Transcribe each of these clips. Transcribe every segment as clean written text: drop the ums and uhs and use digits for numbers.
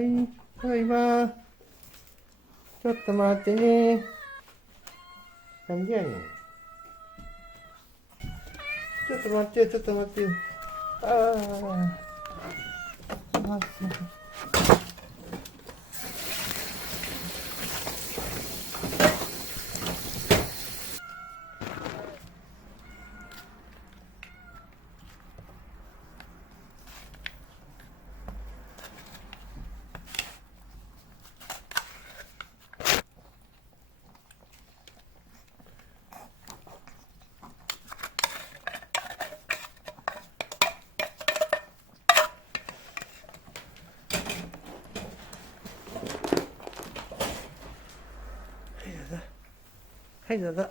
い、ただいま。ちょっと待ってね。なんでやねん。ちょっと待ってよ、ちょっと待ってよ。ああ、あ、そう。はい、どうぞ。はい、どうぞ。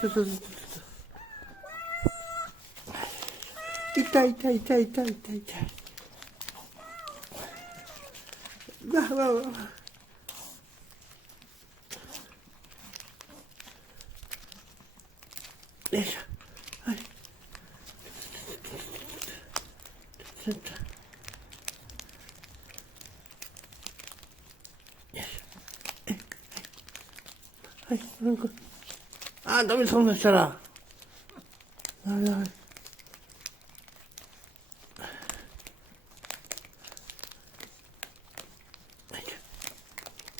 ちょっと、痛い痛い痛い痛い痛い痛い。うわうわうわ。よいしょ。はい。ちょっと。よいしょ。はい。なんか。あ、ダメ、そんなしたら。ダメダメ。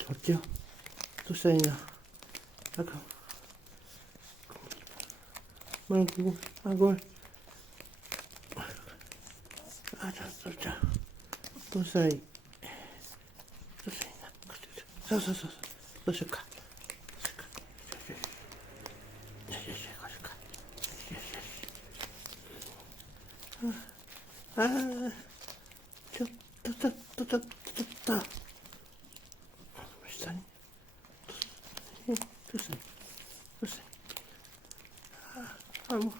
こっちよ。どうしたらいいな。あかん。ごめん、あ、ごめん。あ、じゃあ、どうしたらいい。どうしたらいいな。そうそうそうそう。どうしようか。どうしようか。よしよしよしよしよしよしよしよしよしよしよし。ああ、ちょっとちょっとちょっとちょっと。下に。どうしたらいい。どうしたらいい。あ、もう。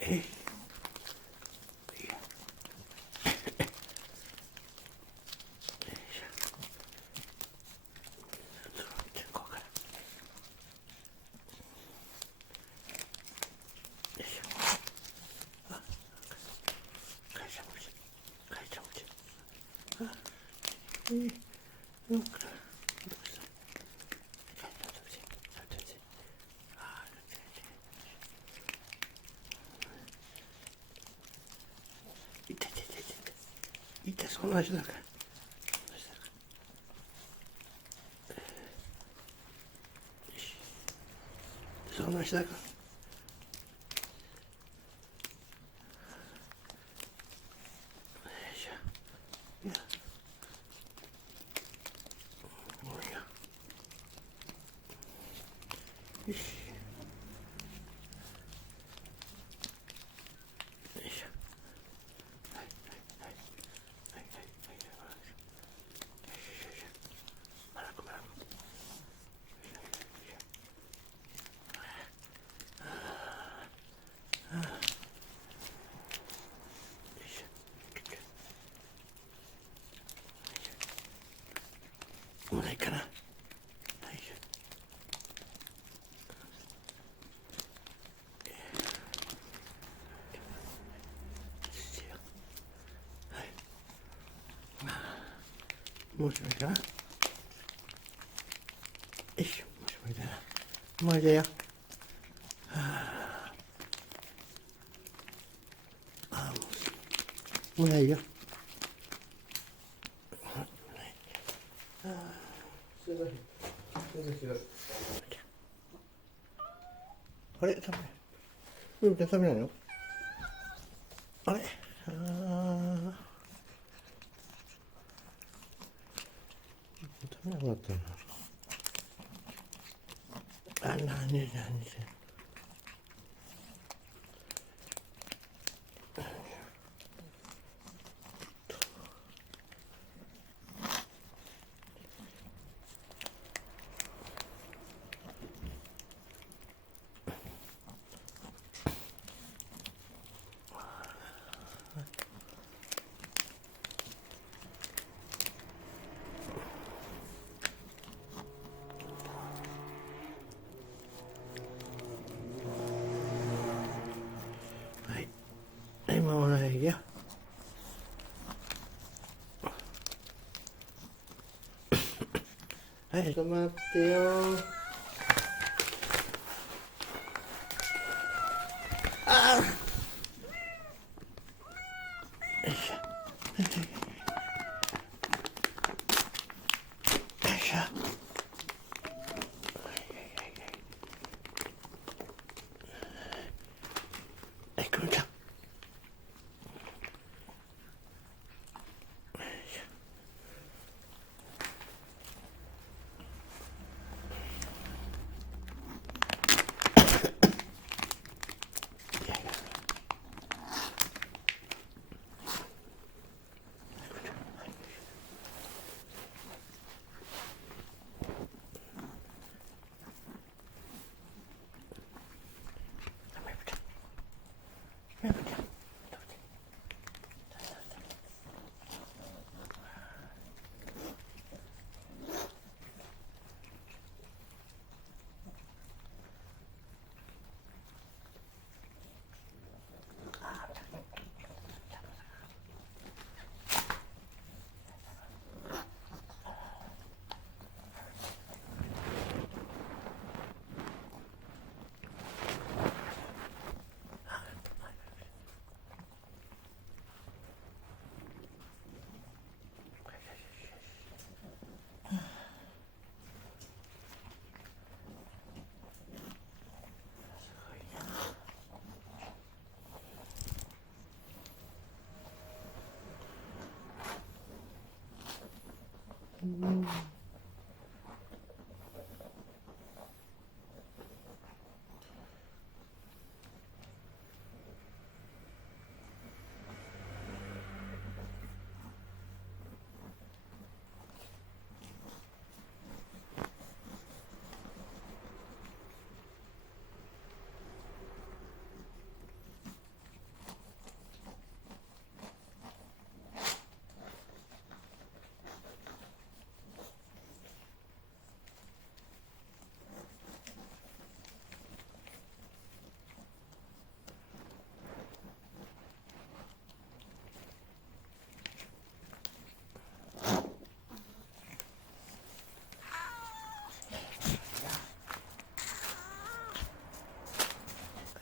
えい。痛い、そんな足だから。そんな足だから。いや、もういいや。よし。よいしょ。はいはいはいはいはいはいはい。まだくまだく。ないかな。はい。もうちょいかな。よいしょ、もうちょいだな。もういいだよ。もうないよ。すごい。すごい。あれ、食べない。食べないの。あれ、食べなくなったな。何。はい。はい、もうないよ。はい、止まってよ。ああ。よいしょ。よいしょ。はい、くるちゃん。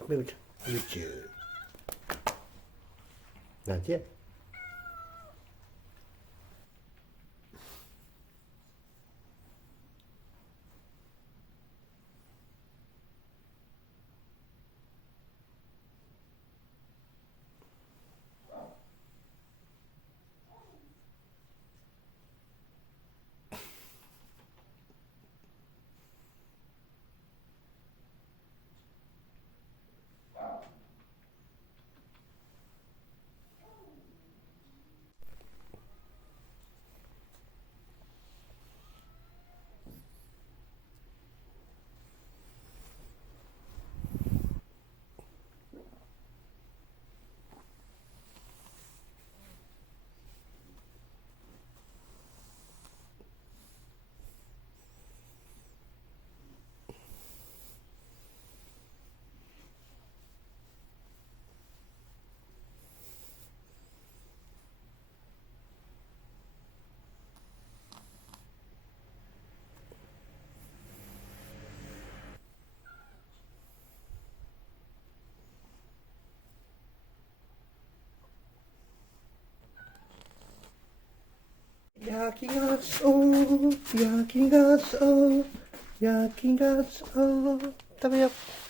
ベブちゃん、宇宙。なんてや。焼きがつお、焼きがつお、焼きがつお、食べよう。